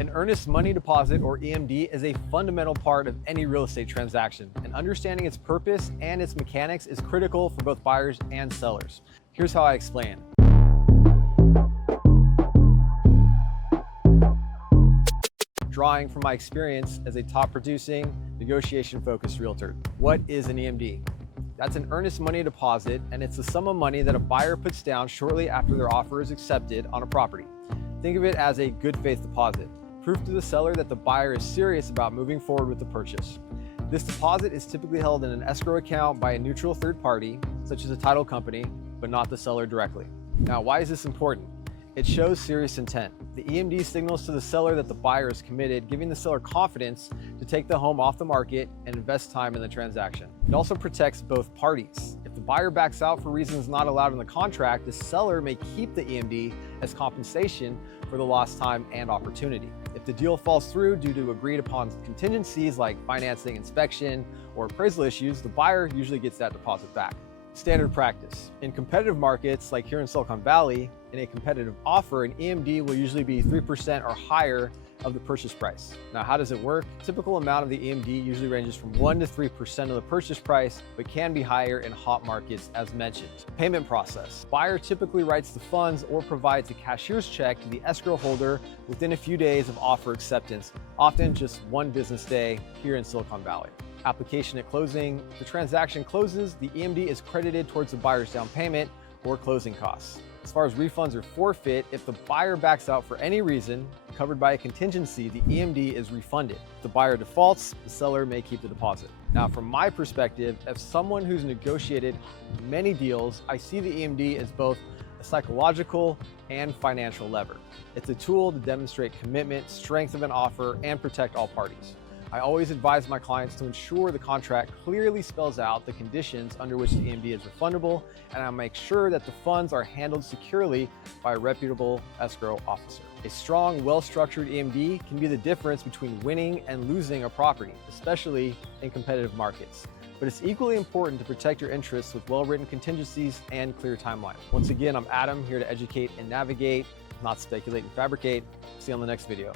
An earnest money deposit, or EMD, is a fundamental part of any real estate transaction, and understanding its purpose and its mechanics is critical for both buyers and sellers. Here's how I explain. Drawing from my experience as a top-producing, negotiation-focused realtor. What is an EMD? That's an earnest money deposit, and it's the sum of money that a buyer puts down shortly after their offer is accepted on a property. Think of it as a good faith deposit, proof to the seller that the buyer is serious about moving forward with the purchase. This deposit is typically held in an escrow account by a neutral third party, such as a title company, but not the seller directly. Now, why is this important? It shows serious intent. The EMD signals to the seller that the buyer is committed, giving the seller confidence to take the home off the market and invest time in the transaction. It also protects both parties. If the buyer backs out for reasons not allowed in the contract, the seller may keep the EMD as compensation for the lost time and opportunity. If the deal falls through due to agreed upon contingencies like financing, inspection, or appraisal issues, the buyer usually gets that deposit back. Standard practice. In competitive markets like here in Silicon Valley, in a competitive offer, an EMD will usually be 3% or higher of the purchase price. Now, how does it work? Typical amount of the EMD usually ranges from 1 to 3% of the purchase price, but can be higher in hot markets as mentioned. Payment process. Buyer typically writes the funds or provides a cashier's check to the escrow holder within a few days of offer acceptance, often just one business day here in Silicon Valley. Application at closing. If the transaction closes, the EMD is credited towards the buyer's down payment or closing costs. As far as refunds or forfeit, if the buyer backs out for any reason covered by a contingency, the EMD is refunded. If the buyer defaults, the seller may keep the deposit. Now, from my perspective, as someone who's negotiated many deals, I see the EMD as both a psychological and financial lever. It's a tool to demonstrate commitment, strength of an offer, and protect all parties. I always advise my clients to ensure the contract clearly spells out the conditions under which the EMD is refundable, and I make sure that the funds are handled securely by a reputable escrow officer. A strong, well-structured EMD can be the difference between winning and losing a property, especially in competitive markets. But it's equally important to protect your interests with well-written contingencies and clear timelines. Once again, I'm Adam, here to educate and navigate, not speculate and fabricate. See you on the next video.